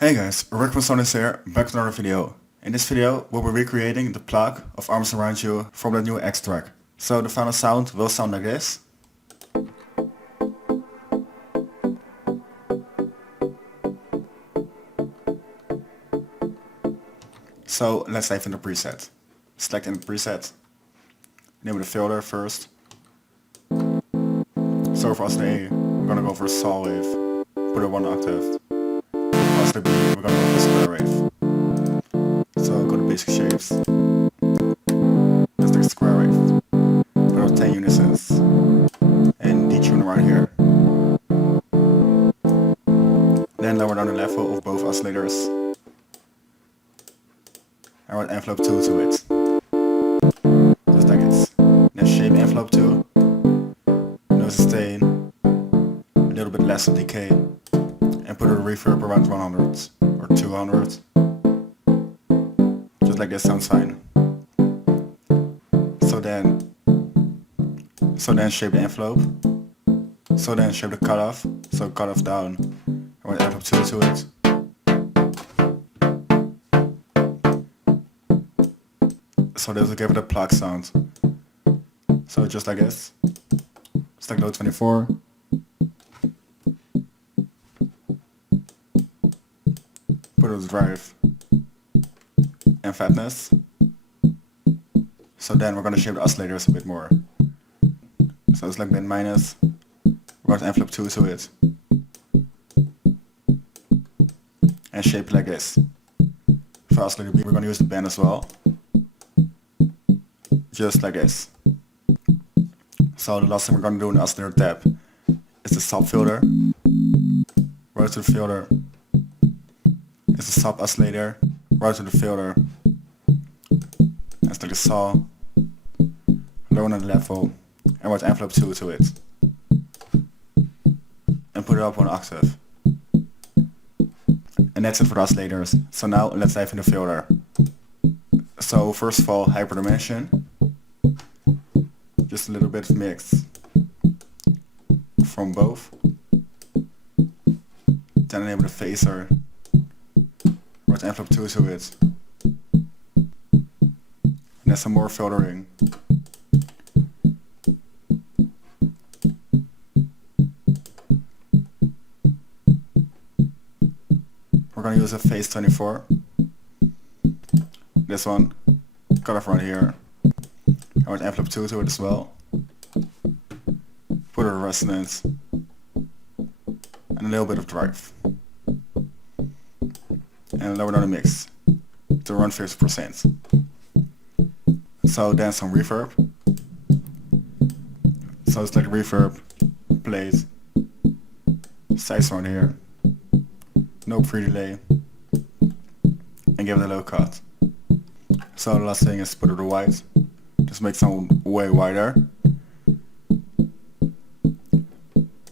Hey guys, Rick from Sonance here, back with another video. In this video we'll be recreating the Pluck of Arms Around You from the new X track. So the final sound will sound like this. So let's dive in the preset. Select in the preset. Name the filter first. So for oscillator, we're gonna go for saw wave. Put it 1 octave. For oscillator B, we're gonna go for square wave. So go to basic shapes. Let's take a square wave. Put out 10 unisons. And detune right here. Then lower down the level of both oscillators. And add envelope 2 to it. Just like this. Then shape envelope 2. No sustain. A little bit less of decay. And put a reverb around 100 or 200. Just like this sounds fine. So then shape the envelope. So then shape the cutoff. So cutoff down. And envelope 2 to it. So this will give it a Pluck sound. So just like this. Stack load 24. Put it to drive. And fatness. So then we're gonna shape the oscillators a bit more. So it's like min minus. We're going to envelope 2 to it. And shape it like this. For oscillator B we're gonna use the bend as well. Just like this. So the last thing we're going to do in the oscillator tab is the sub filter. Right to the filter. It's the sub oscillator. Right to the filter. Let's take the saw. Lower on the level. And write envelope 2 to it. And put it up 1 octave. And that's it for the oscillators. So now let's dive into the filter. So first of all, hyperdimension. Just a little bit of mix from both. Then enable the phaser. Write envelope 2 to it. And then some more filtering. We're gonna use a phase 24. This one. Cut off right here. I want envelope 2 to it as well. Put a resonance. And a little bit of drive. And lower down the mix to around 50%. So then some reverb. So it's like reverb, plate, size right here. No pre-delay. And give it a low cut. So the last thing is put it to white. Just make sound way wider.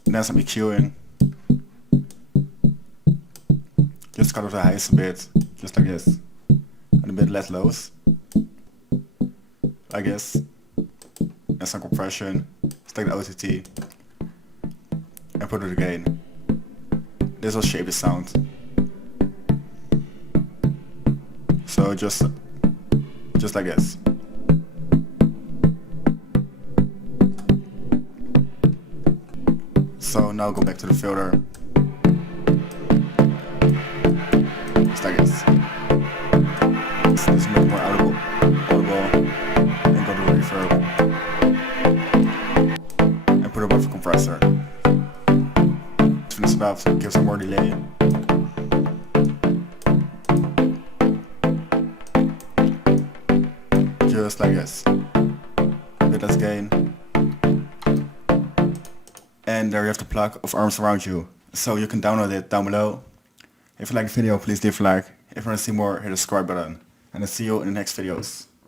And then some EQing. Just cut off the highs a bit, just like this. And a bit less lows. Like this. And some compression. Just take the OTT. And put it again. This will shape the sound. So just like this. So now go back to the filter. Just like this. This is a bit more audible. And go to reverb. And put a buffer compressor. To finish it off, give some more delay. Just like this. A bit less gain. And there you have the Pluck of Arms Around You. So you can download it down below. If you like the video, please leave a like. If you want to see more, hit the subscribe button. And I'll see you in the next videos.